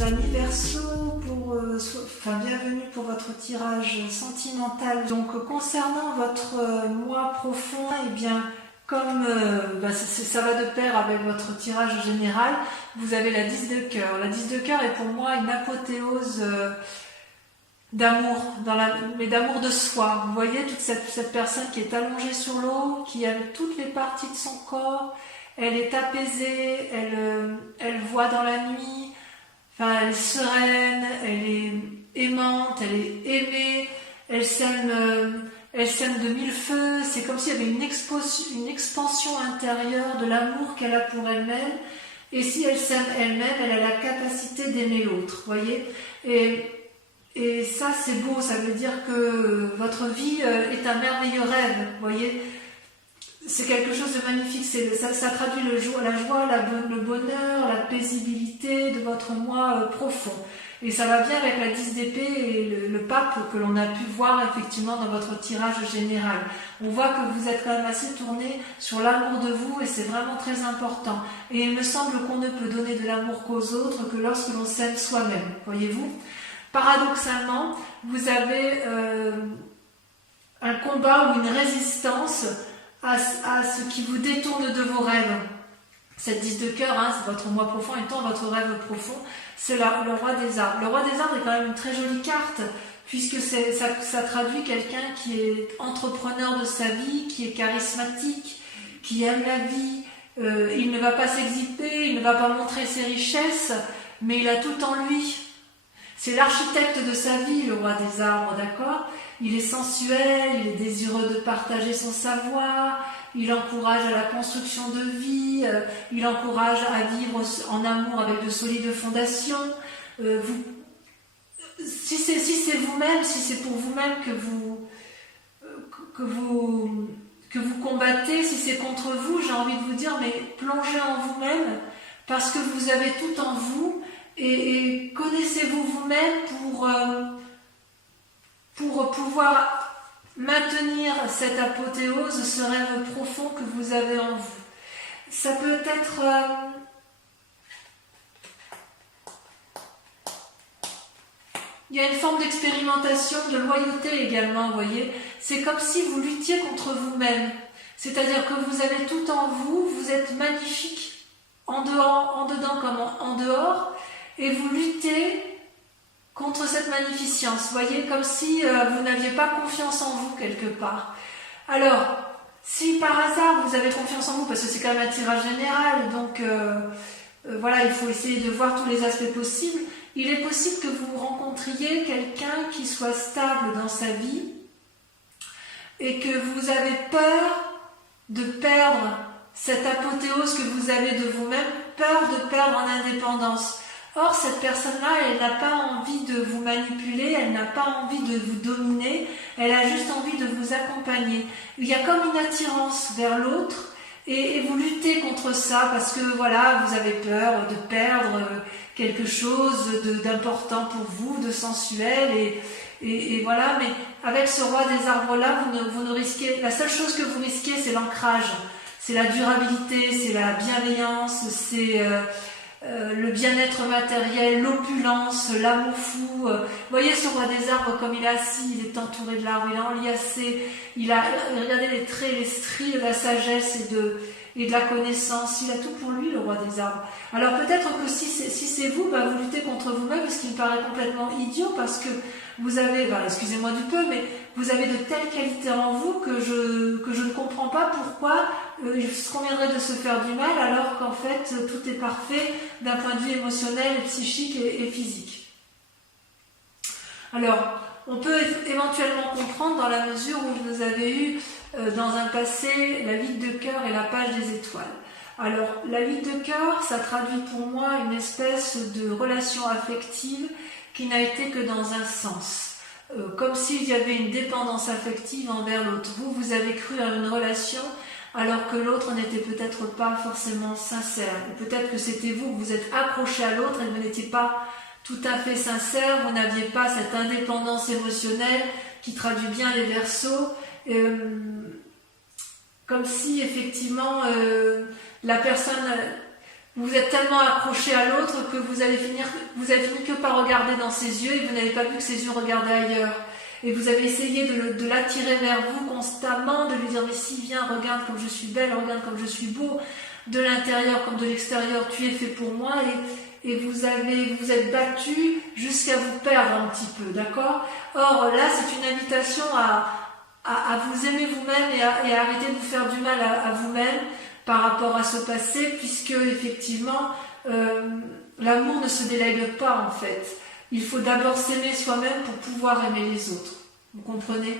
mes amis Verseau, bienvenue pour votre tirage sentimental. Donc concernant votre moi profond, eh bien comme ça va de pair avec votre tirage général, vous avez la 10 de cœur. La 10 de cœur est pour moi une apothéose d'amour, mais d'amour de soi. Vous voyez toute cette personne qui est allongée sur l'eau, qui aime toutes les parties de son corps, elle est apaisée, elle voit dans la nuit, elle est sereine, elle est aimante, elle est aimée, elle s'aime de mille feux. C'est comme s'il y avait une expansion intérieure de l'amour qu'elle a pour elle-même. Et si elle s'aime elle-même, elle a la capacité d'aimer l'autre, voyez. Et ça, c'est beau, ça veut dire que votre vie est un merveilleux rêve, voyez. C'est quelque chose de magnifique, ça traduit la joie, le bonheur, la paisibilité de votre moi profond. Et ça va bien avec la 10 d'épée et le pape que l'on a pu voir effectivement dans votre tirage général. On voit que vous êtes quand même assez tourné sur l'amour de vous et c'est vraiment très important. Et il me semble qu'on ne peut donner de l'amour qu'aux autres que lorsque l'on s'aime soi-même, voyez-vous. Paradoxalement, vous avez un combat ou une résistance à ce qui vous détourne de vos rêves. Cette 10 de cœur, c'est votre moi profond étant votre rêve profond, c'est le roi des arbres. Le roi des arbres est quand même une très jolie carte, puisque ça traduit quelqu'un qui est entrepreneur de sa vie, qui est charismatique, qui aime la vie. Il ne va pas s'exhiber, il ne va pas montrer ses richesses, mais il a tout en lui. C'est l'architecte de sa vie, le roi des arbres, d'accord ? Il est sensuel, il est désireux de partager son savoir, il encourage à la construction de vie, il encourage à vivre en amour avec de solides fondations. Si c'est vous-même, si c'est pour vous-même que vous combattez, si c'est contre vous, j'ai envie de vous dire, mais plongez en vous-même, parce que vous avez tout en vous, et connaissez-vous vous-même pour pouvoir maintenir cette apothéose, ce rêve profond que vous avez en vous. Ça peut être... il y a une forme d'expérimentation, de loyauté également, vous voyez. C'est comme si vous luttiez contre vous-même. C'est-à-dire que vous avez tout en vous, vous êtes magnifique en dedans comme en dehors, et vous luttez contre cette magnificence, vous voyez, comme si vous n'aviez pas confiance en vous quelque part. Alors, si par hasard vous avez confiance en vous, parce que c'est quand même un tirage général, donc voilà, il faut essayer de voir tous les aspects possibles, il est possible que vous rencontriez quelqu'un qui soit stable dans sa vie et que vous avez peur de perdre cette apothéose que vous avez de vous-même, peur de perdre en indépendance. Or, cette personne-là, elle n'a pas envie de vous manipuler, elle n'a pas envie de vous dominer, elle a juste envie de vous accompagner. Il y a comme une attirance vers l'autre et vous luttez contre ça parce que voilà, vous avez peur de perdre quelque chose d'important pour vous, de sensuel et voilà. Mais avec ce roi des arbres-là, vous ne risquez... La seule chose que vous risquez, c'est l'ancrage, c'est la durabilité, c'est la bienveillance, c'est... le bien-être matériel, l'opulence, l'amour fou. Vous voyez ce roi des arbres comme il est assis, il est entouré de l'arbre, il est enliassé, regardez les traits, les stries de la sagesse et de la connaissance, il a tout pour lui le roi des arbres. Alors peut-être que si c'est vous, vous luttez contre vous-même, ce qui me paraît complètement idiot parce que vous avez, excusez-moi du peu, mais vous avez de telles qualités en vous que je ne comprends pas pourquoi il se conviendrait de se faire du mal alors qu'en fait tout est parfait d'un point de vue émotionnel, psychique et physique. Alors, on peut éventuellement comprendre dans la mesure où vous avez eu dans un passé la 8 de cœur et la page des étoiles. Alors, la 8 de cœur, ça traduit pour moi une espèce de relation affective qui n'a été que dans un sens. Comme s'il y avait une dépendance affective envers l'autre. Vous avez cru à une relation alors que l'autre n'était peut-être pas forcément sincère. Peut-être que c'était vous êtes accroché à l'autre et vous n'étiez pas tout à fait sincère, vous n'aviez pas cette indépendance émotionnelle qui traduit bien les Verseaux. Comme si effectivement la personne... vous êtes tellement accroché à l'autre que vous avez fini que par regarder dans ses yeux et vous n'avez pas vu que ses yeux regardaient ailleurs. Et vous avez essayé de l'attirer vers vous constamment, de lui dire mais si viens, regarde comme je suis belle, regarde comme je suis beau, de l'intérieur comme de l'extérieur, tu es fait pour moi et vous êtes battu jusqu'à vous perdre un petit peu, d'accord? Or là c'est une invitation à vous aimer vous-même et à arrêter de vous faire du mal à vous-même par rapport à ce passé, puisque effectivement l'amour ne se délègue pas en fait. Il faut d'abord s'aimer soi-même pour pouvoir aimer les autres. Vous comprenez?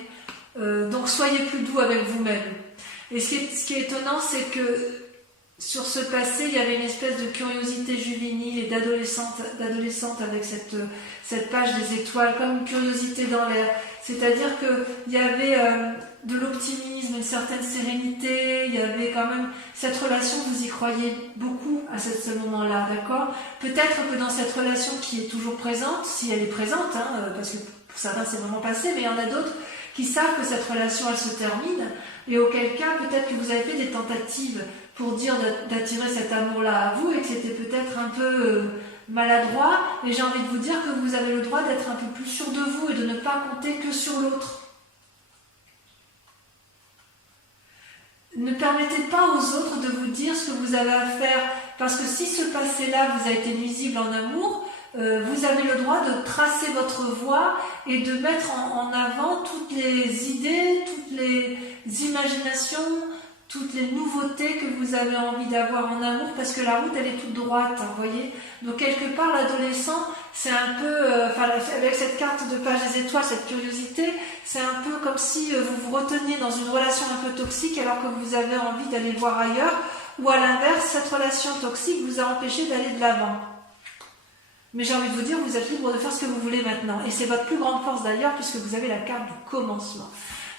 Donc soyez plus doux avec vous-même. Et ce qui est étonnant, c'est que sur ce passé, il y avait une espèce de curiosité juvénile et d'adolescente avec cette page des étoiles, comme une curiosité dans l'air. C'est-à-dire qu'il y avait de l'optimisme, une certaine sérénité, il y avait quand même cette relation, vous y croyez beaucoup à ce moment-là, d'accord? Peut-être que dans cette relation qui est toujours présente, si elle est présente, parce que pour certains c'est vraiment passé, mais il y en a d'autres qui savent que cette relation elle se termine, et auquel cas peut-être que vous avez fait des tentatives pour dire d'attirer cet amour-là à vous, et que c'était peut-être un peu maladroit, et j'ai envie de vous dire que vous avez le droit d'être un peu plus sûr de vous et de ne pas compter que sur l'autre. Ne permettez pas aux autres de vous dire ce que vous avez à faire, parce que si ce passé-là vous a été nuisible en amour, vous avez le droit de tracer votre voie et de mettre en avant toutes les idées, toutes les imaginations, toutes les nouveautés que vous avez envie d'avoir en amour, parce que la route elle est toute droite, vous voyez. Donc quelque part l'adolescent c'est un peu, avec cette carte de page des étoiles, cette curiosité, c'est un peu comme si vous vous reteniez dans une relation un peu toxique alors que vous avez envie d'aller voir ailleurs, ou à l'inverse, cette relation toxique vous a empêché d'aller de l'avant. Mais j'ai envie de vous dire, vous êtes libre de faire ce que vous voulez maintenant, et c'est votre plus grande force d'ailleurs, puisque vous avez la carte du commencement.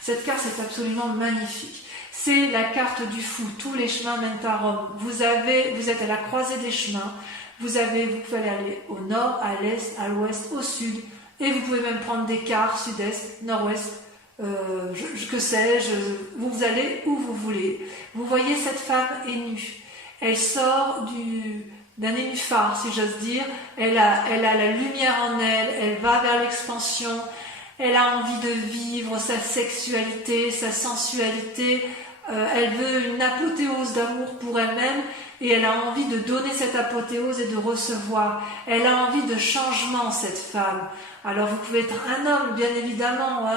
Cette carte c'est absolument magnifique. C'est la carte du fou, tous les chemins mènent à Rome. Vous êtes à la croisée des chemins, vous pouvez aller au nord, à l'est, à l'ouest, au sud, et vous pouvez même prendre des quarts, sud-est, nord-ouest, que sais-je, vous allez où vous voulez. Vous voyez cette femme est nue, elle sort d'un nénuphar, si j'ose dire, elle a la lumière en elle, elle va vers l'expansion, elle a envie de vivre sa sexualité, sa sensualité, elle veut une apothéose d'amour pour elle-même et elle a envie de donner cette apothéose et de recevoir. Elle a envie de changement, cette femme. Alors vous pouvez être un homme, bien évidemment,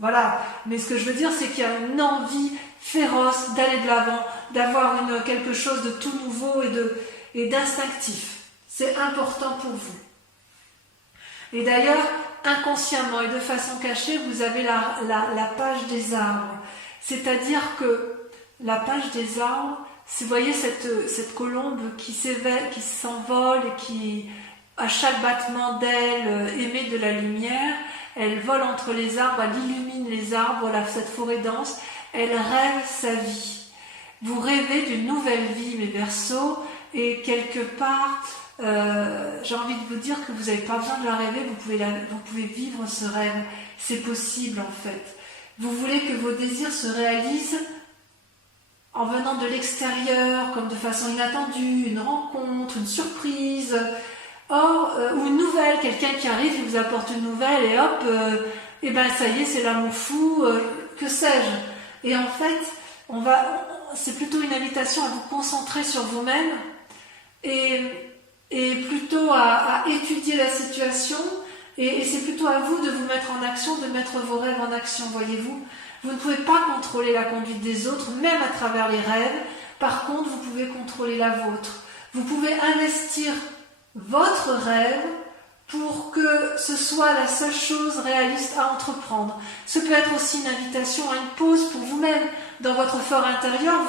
voilà. Mais ce que je veux dire, c'est qu'il y a une envie féroce d'aller de l'avant, d'avoir quelque chose de tout nouveau et d'instinctif. C'est important pour vous. Et d'ailleurs, inconsciemment et de façon cachée, vous avez la page des arbres. C'est-à-dire que la page des arbres, vous voyez cette colombe qui s'envole et qui, à chaque battement d'aile, émet de la lumière, elle vole entre les arbres, elle illumine les arbres, cette forêt dense, elle rêve sa vie. Vous rêvez d'une nouvelle vie, mes Verseaux, et quelque part, j'ai envie de vous dire que vous n'avez pas besoin de la rêver, vous pouvez vivre ce rêve, c'est possible en fait. Vous voulez que vos désirs se réalisent en venant de l'extérieur, comme de façon inattendue, une rencontre, une surprise, ou une nouvelle, quelqu'un qui arrive, qui vous apporte une nouvelle, et hop, et ben ça y est, c'est l'amour fou, que sais-je. Et en fait, c'est plutôt une invitation à vous concentrer sur vous-même, et plutôt à étudier la situation, et c'est plutôt à vous de vous mettre en action, de mettre vos rêves en action, voyez-vous. Vous ne pouvez pas contrôler la conduite des autres, même à travers les rêves. Par contre, vous pouvez contrôler la vôtre. Vous pouvez investir votre rêve pour que ce soit la seule chose réaliste à entreprendre. Ce peut être aussi une invitation à une pause pour vous-même. Dans votre fort intérieur,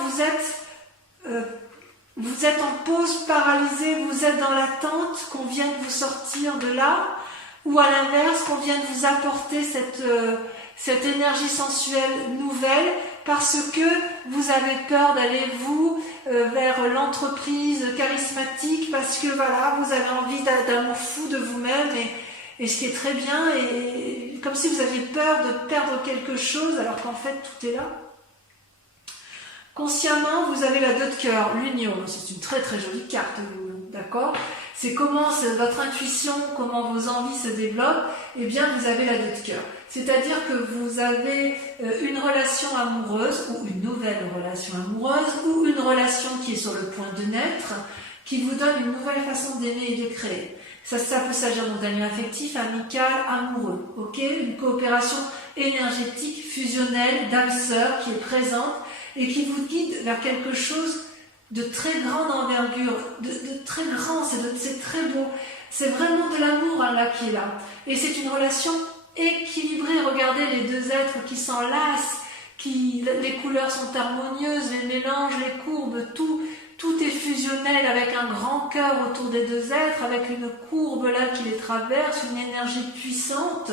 vous êtes en pause, paralysé, vous êtes dans l'attente qu'on vienne vous sortir de là, ou à l'inverse, qu'on vienne vous apporter cette énergie sensuelle nouvelle, parce que vous avez peur d'aller vers l'entreprise charismatique, parce que voilà, vous avez envie d'amour fou de vous-même, et ce qui est très bien, et comme si vous aviez peur de perdre quelque chose, alors qu'en fait tout est là. Consciemment, vous avez la 2 de cœur, l'union. C'est une très très jolie carte, d'accord? C'est comment votre intuition, comment vos envies se développent. Eh bien, vous avez la 2 de cœur. C'est-à-dire que vous avez une relation amoureuse, ou une nouvelle relation amoureuse, ou une relation qui est sur le point de naître, qui vous donne une nouvelle façon d'aimer et de créer. Ça peut s'agir d'un lien affectif, amical, amoureux, ok? Une coopération énergétique, fusionnelle, d'âme sœur qui est présente et qui vous guide vers quelque chose de très grande envergure, de très grand, c'est très beau. C'est vraiment de l'amour là qui est là. Et c'est une relation équilibrée. Regardez les 2 êtres qui s'enlacent, les couleurs sont harmonieuses, les mélanges, les courbes, tout est fusionnel avec un grand cœur autour des 2 êtres, avec une courbe là qui les traverse, une énergie puissante.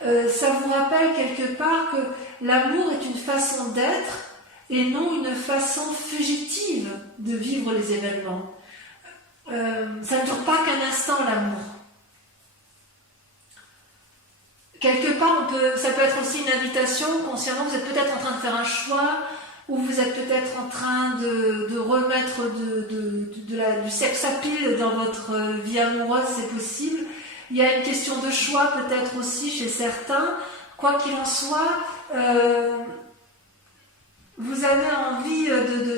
Ça vous rappelle quelque part que l'amour est une façon d'être et non une façon fugitive de vivre les événements. Ça ne dure pas qu'un instant, l'amour. Quelque part, ça peut être aussi une invitation, consciemment, vous êtes peut-être en train de faire un choix, ou vous êtes peut-être en train de remettre du sex appeal dans votre vie amoureuse, c'est possible. Il y a une question de choix peut-être aussi chez certains. Quoi qu'il en soit, vous avez envie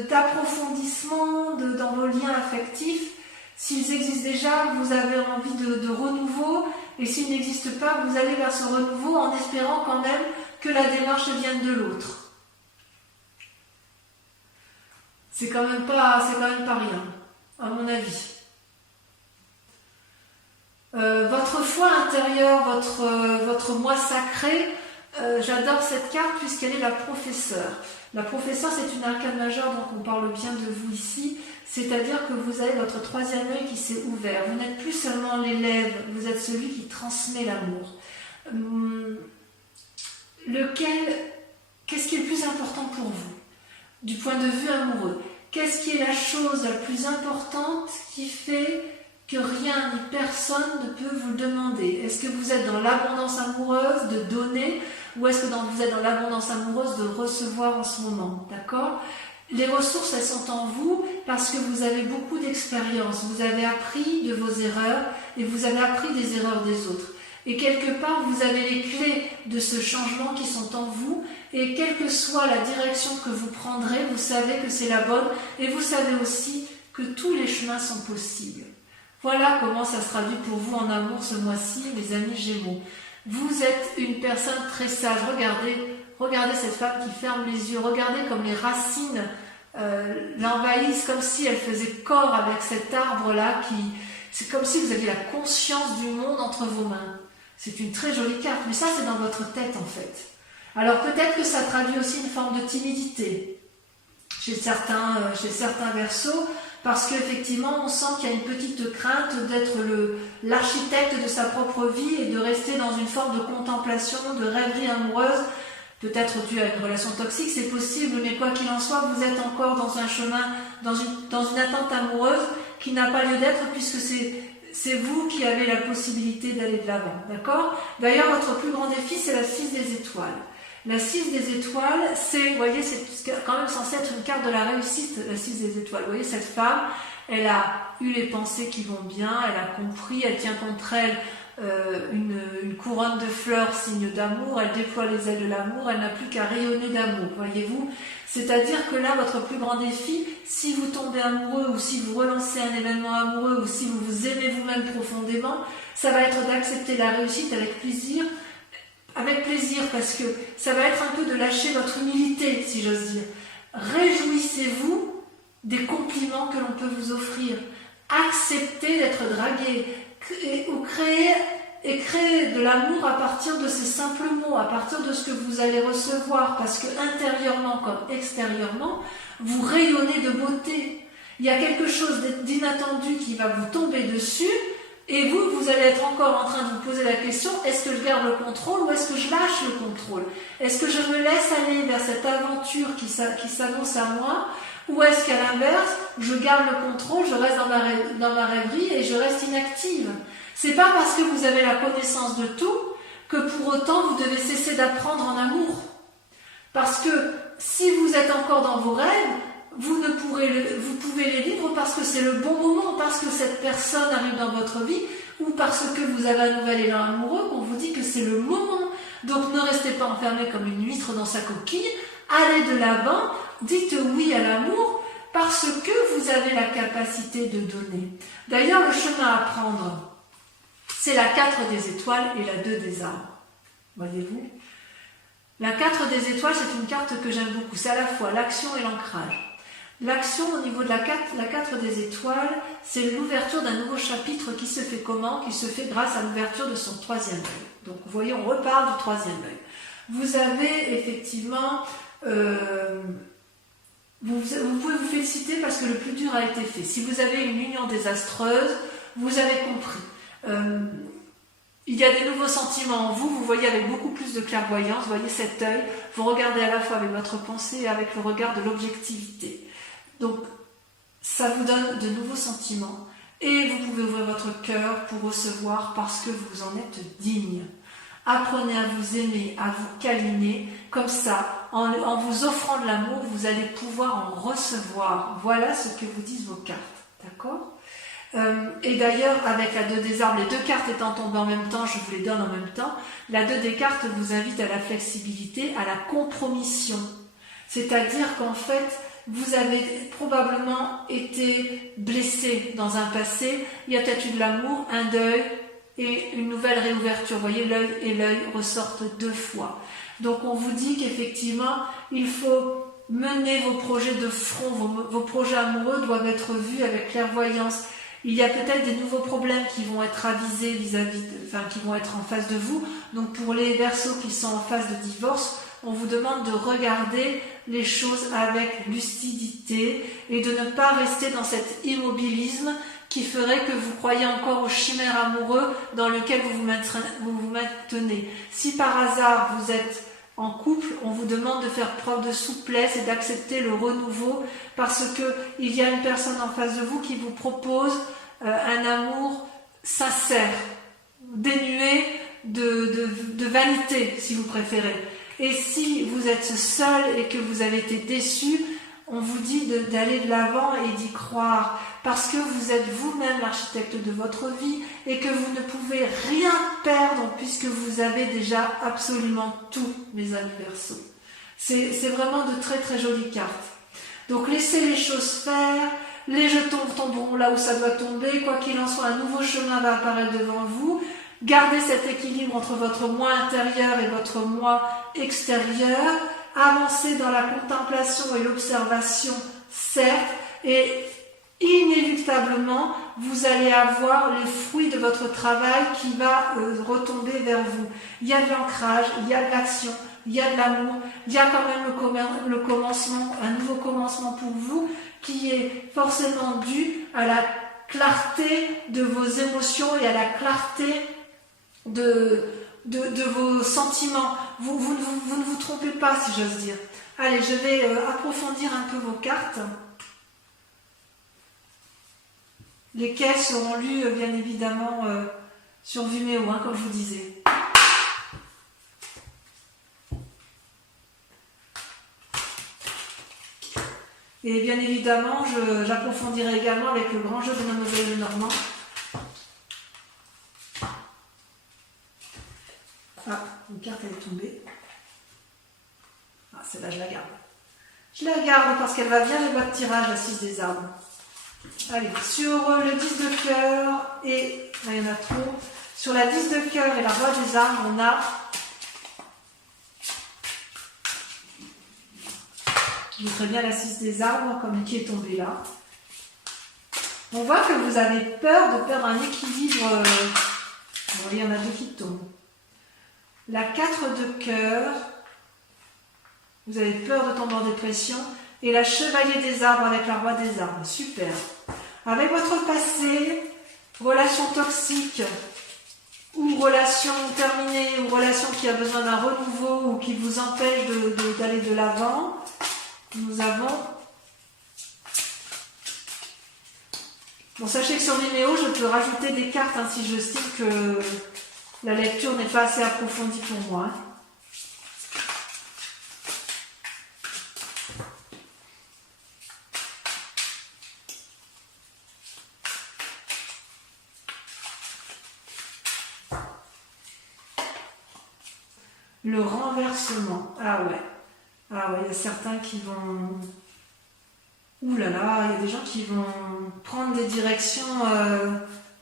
d'approfondissement dans vos liens affectifs. S'ils existent déjà, vous avez envie de renouveau. Et s'ils n'existent pas, vous allez vers ce renouveau en espérant quand même que la démarche vienne de l'autre. C'est quand même pas rien, à mon avis. Votre foi intérieure, votre moi sacré, j'adore cette carte puisqu'elle est la professeure. La professeure, c'est une arcane majeure, donc on parle bien de vous ici, c'est-à-dire que vous avez votre 3e œil qui s'est ouvert. Vous n'êtes plus seulement l'élève, vous êtes celui qui transmet l'amour. Qu'est-ce qui est le plus important pour vous, du point de vue amoureux? Qu'est-ce qui est la chose la plus importante qui fait que rien ni personne ne peut vous le demander? Est-ce que vous êtes dans l'abondance amoureuse de donner ou est-ce que vous êtes dans l'abondance amoureuse de recevoir en ce moment? D'accord? Les ressources, elles sont en vous parce que vous avez beaucoup d'expérience. Vous avez appris de vos erreurs et vous avez appris des erreurs des autres. Et quelque part, vous avez les clés de ce changement qui sont en vous. Et quelle que soit la direction que vous prendrez, vous savez que c'est la bonne. Et vous savez aussi que tous les chemins sont possibles. Voilà comment ça se traduit pour vous en amour ce mois-ci, les amis Gémeaux. Vous êtes une personne très sage. Regardez cette femme qui ferme les yeux. Regardez comme les racines l'envahissent, comme si elle faisait corps avec cet arbre-là. C'est comme si vous aviez la conscience du monde entre vos mains. C'est une très jolie carte, mais ça c'est dans votre tête en fait. Alors peut-être que ça traduit aussi une forme de timidité chez certains Verseaux, parce qu'effectivement on sent qu'il y a une petite crainte d'être l'architecte de sa propre vie et de rester dans une forme de contemplation, de rêverie amoureuse, peut-être dû à une relation toxique, c'est possible, mais quoi qu'il en soit, vous êtes encore dans un chemin, dans une attente amoureuse qui n'a pas lieu d'être puisque c'est vous qui avez la possibilité d'aller de l'avant, d'accord? D'ailleurs, votre plus grand défi, c'est la 6 des étoiles. La 6 des étoiles, vous voyez, c'est quand même censé être une carte de la réussite, la 6 des étoiles. Vous voyez, cette femme, elle a eu les pensées qui vont bien, elle a compris, elle tient contre elle une couronne de fleurs, signe d'amour, elle déploie les ailes de l'amour, elle n'a plus qu'à rayonner d'amour, voyez-vous? C'est-à-dire que là, votre plus grand défi, si vous tombez amoureux ou si vous relancez un événement amoureux ou si vous vous aimez vous-même profondément, ça va être d'accepter la réussite avec plaisir parce que ça va être un peu de lâcher votre humilité, si j'ose dire. Réjouissez-vous des compliments que l'on peut vous offrir. Acceptez d'être dragué ou créer de l'amour à partir de ces simples mots, à partir de ce que vous allez recevoir, parce que intérieurement comme extérieurement, vous rayonnez de beauté. Il y a quelque chose d'inattendu qui va vous tomber dessus, et vous allez être encore en train de vous poser la question, est-ce que je garde le contrôle ou est-ce que je lâche le contrôle? Est-ce que je me laisse aller vers cette aventure qui s'annonce à moi? Ou est-ce qu'à l'inverse, je garde le contrôle, je reste dans ma rêverie et je reste inactive? C'est pas parce que vous avez la connaissance de tout que pour autant vous devez cesser d'apprendre en amour. Parce que si vous êtes encore dans vos rêves, vous pouvez les vivre parce que c'est le bon moment, parce que cette personne arrive dans votre vie, ou parce que vous avez un nouvel élan amoureux, qu'on vous dit que c'est le moment. Donc ne restez pas enfermé comme une huître dans sa coquille, allez de l'avant, dites oui à l'amour, parce que vous avez la capacité de donner. D'ailleurs, le chemin à prendre, c'est la 4 des étoiles et la 2 des arbres. Voyez-vous? La 4 des étoiles, c'est une carte que j'aime beaucoup. C'est à la fois l'action et l'ancrage. L'action au niveau de la 4 des étoiles, c'est l'ouverture d'un nouveau chapitre qui se fait comment? Qui se fait grâce à l'ouverture de son 3e œil. Donc vous voyez, on reparle du 3e œil. Vous avez effectivement... vous pouvez vous féliciter parce que le plus dur a été fait. Si vous avez une union désastreuse, vous avez compris. Il y a des nouveaux sentiments en vous, vous voyez avec beaucoup plus de clairvoyance, vous voyez cet œil, vous regardez à la fois avec votre pensée et avec le regard de l'objectivité. Donc, ça vous donne de nouveaux sentiments et vous pouvez ouvrir votre cœur pour recevoir parce que vous en êtes digne. Apprenez à vous aimer, à vous câliner, comme ça, en vous offrant de l'amour, vous allez pouvoir en recevoir. Voilà ce que vous disent vos cartes, d'accord ? Et d'ailleurs, avec la 2 des arbres, les 2 cartes étant tombées en même temps, je vous les donne en même temps, la 2 des cartes vous invite à la flexibilité, à la compromission. C'est-à-dire qu'en fait, vous avez probablement été blessé dans un passé, il y a peut-être eu de l'amour, un deuil et une nouvelle réouverture. Vous voyez, l'œil et l'œil ressortent 2 fois. Donc on vous dit qu'effectivement, il faut mener vos projets de front, vos projets amoureux doivent être vus avec clairvoyance. Il y a peut-être des nouveaux problèmes qui vont être avisés qui vont être en face de vous. Donc pour les Verseaux qui sont en phase de divorce, on vous demande de regarder les choses avec lucidité et de ne pas rester dans cet immobilisme qui ferait que vous croyez encore aux chimères amoureux dans lequel vous vous maintenez. Si par hasard vous êtes en couple, on vous demande de faire preuve de souplesse et d'accepter le renouveau parce qu'il y a une personne en face de vous qui vous propose un amour sincère, dénué de vanité, si vous préférez. Et si vous êtes seul et que vous avez été déçu, on vous dit d'aller de l'avant et d'y croire, parce que vous êtes vous-même l'architecte de votre vie et que vous ne pouvez rien perdre puisque vous avez déjà absolument tout, mes amis Verseaux. C'est vraiment de très très jolies cartes. Donc laissez les choses faire, les jetons tomberont là où ça doit tomber, quoi qu'il en soit, un nouveau chemin va apparaître devant vous. Gardez cet équilibre entre votre moi intérieur et votre moi extérieur. Avancez dans la contemplation et l'observation, certes, et inéluctablement, vous allez avoir les fruits de votre travail qui va retomber vers vous. Il y a de l'ancrage, il y a de l'action, il y a de l'amour, il y a quand même le commencement, un nouveau commencement pour vous qui est forcément dû à la clarté de vos émotions et à la clarté de vos sentiments. Vous ne vous trompez pas, si j'ose dire. Allez, je vais approfondir un peu vos cartes, lesquelles seront lues bien évidemment sur Vimeo, comme je vous disais. Et bien évidemment, j'approfondirai également avec le grand jeu de Mademoiselle Lenormand. Ah, une carte elle est tombée. Ah, celle-là, je la garde. Je la garde parce qu'elle va bien les boîtes de tirage, la 6 des arbres. Allez, sur le 10 de cœur et... Là, il y en a trop. Sur la 10 de cœur et la roi des arbres, on a... Je mettrai bien la 6 des arbres, comme qui est tombée là. On voit que vous avez peur de perdre un équilibre. Bon, il y en a 2 qui tombent. La 4 de cœur, vous avez peur de tomber en dépression. Et la chevalier des arbres avec la roi des arbres. Super. Avec votre passé, relation toxique, ou relation terminée, ou relation qui a besoin d'un renouveau, ou qui vous empêche d'aller de l'avant, nous avons... Bon, sachez que sur Vimeo, je peux rajouter des cartes si j'estime que la lecture n'est pas assez approfondie pour moi. Le renversement. Ah ouais. Ah ouais, il y a certains qui vont... Ouh là là, il y a des gens qui vont prendre des directions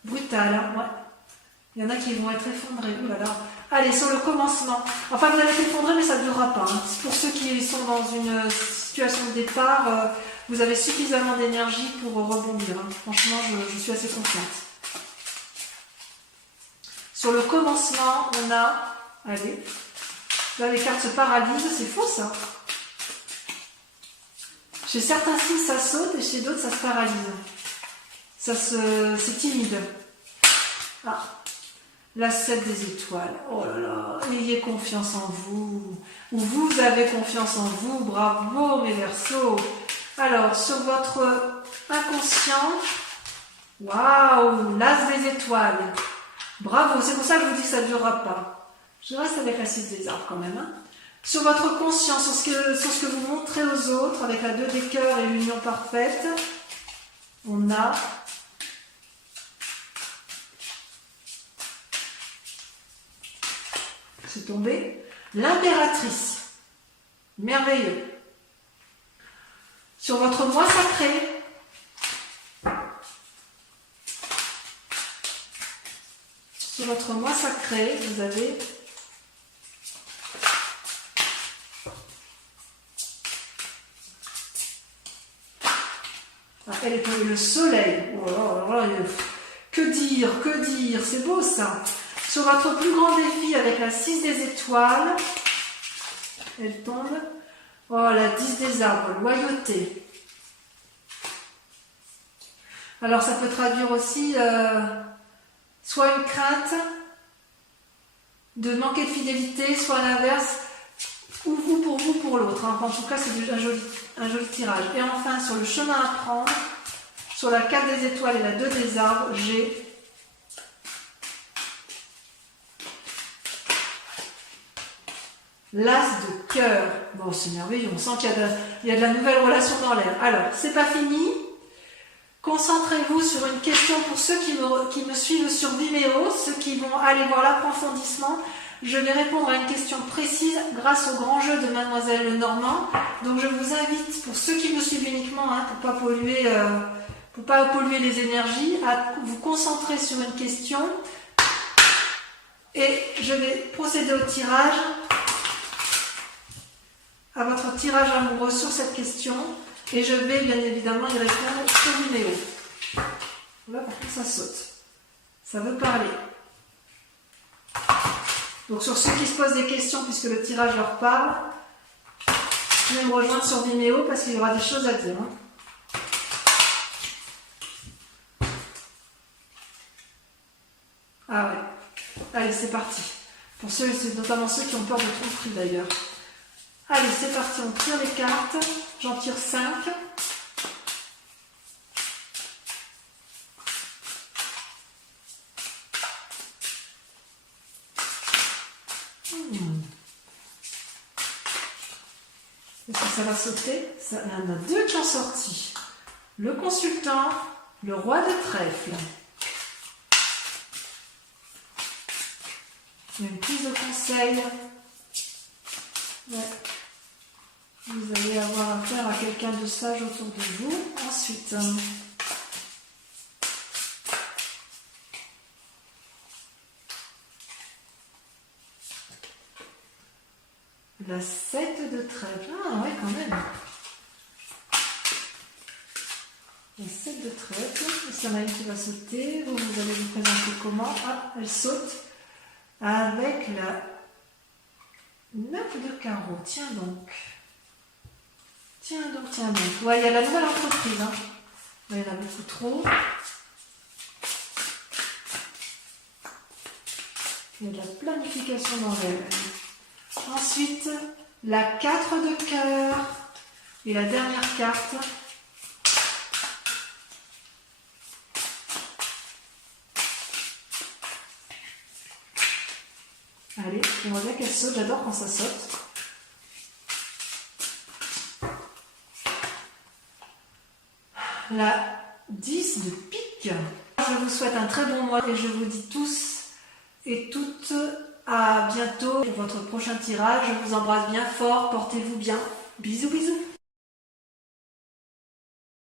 brutales. Hein, ouais. Il y en a qui vont être effondrés. Ouh là là. Allez, sur le commencement. Enfin, vous allez être effondrés, mais ça ne durera pas. Hein. Pour ceux qui sont dans une situation de départ, vous avez suffisamment d'énergie pour rebondir. Hein. Franchement, je suis assez confiante. Sur le commencement, on a... Allez. Là, les cartes se paralysent. C'est faux, ça. Chez certains signes, ça saute et chez d'autres, ça se paralyse. C'est timide. Ah. La 7 des étoiles. Oh là là. Ayez confiance en vous. Ou vous avez confiance en vous. Bravo, mes Verseaux. Alors, sur votre inconscient. Waouh. L'As des étoiles. Bravo. C'est pour ça que je vous dis que ça ne durera pas. Je reste avec la 6 des arbres quand même. Hein. Sur votre conscience, sur ce que vous montrez aux autres, avec la 2 des cœurs et l'union parfaite, on a c'est tombé l'impératrice. Merveilleux. Sur votre moi sacré, vous avez elle est tombée le soleil. Oh là là, que dire, c'est beau ça. Sur votre plus grand défi avec la 6 des étoiles, elle tombe. Oh, la 10 des arbres, loyauté. Alors ça peut traduire aussi soit une crainte de manquer de fidélité, soit l'inverse, ou vous pour l'autre. Hein. En tout cas, c'est un joli tirage. Et enfin, sur le chemin à prendre, sur la 4 des étoiles et la 2 des arbres, j'ai l'As de cœur. Bon, c'est merveilleux, on sent qu'il y a de la nouvelle relation dans l'air. Alors, c'est pas fini. Concentrez-vous sur une question pour ceux qui me suivent sur Vimeo, ceux qui vont aller voir l'approfondissement. Je vais répondre à une question précise grâce au grand jeu de Mademoiselle Lenormand. Donc, je vous invite, pour ceux qui me suivent uniquement, hein, pour pas polluer les énergies, à vous concentrer sur une question. Et je vais procéder au tirage, à votre tirage amoureux sur cette question. Et je vais bien évidemment y répondre sur Vimeo. Là, par contre, ça saute. Ça veut parler. Donc, sur ceux qui se posent des questions, puisque le tirage leur parle, venez me rejoindre sur Vimeo parce qu'il y aura des choses à dire. Hein. Ah ouais. Allez, c'est parti. Pour ceux, c'est notamment ceux qui ont peur de tromperie d'ailleurs. Allez, c'est parti, on tire les cartes. J'en tire 5. Est-ce que ça va sauter? Il y en a 2 qui ont sorti. Le consultant, le roi de trèfle. Il y a une prise de conseil. Ouais. Vous allez avoir affaire à quelqu'un de sage autour de vous. Ensuite, la 7 de trèfle. Ah ouais, quand même. La 7 de trèfle. Il y en a une qui va sauter. Vous allez vous présenter comment? Ah, elle saute avec la 9 de carreau. Tiens donc. Tiens donc. Ouais, il y a la nouvelle entreprise. Hein. Il y en a beaucoup trop. Il y a de la planification dans l'air. Ensuite, la 4 de cœur. Et la dernière carte. Allez, j'aimerais bien qu'elle saute. J'adore quand ça saute. La 10 de pique. Je vous souhaite un très bon mois et je vous dis tous et toutes À bientôt pour votre prochain tirage. Je vous embrasse bien fort. Portez-vous bien. Bisous bisous.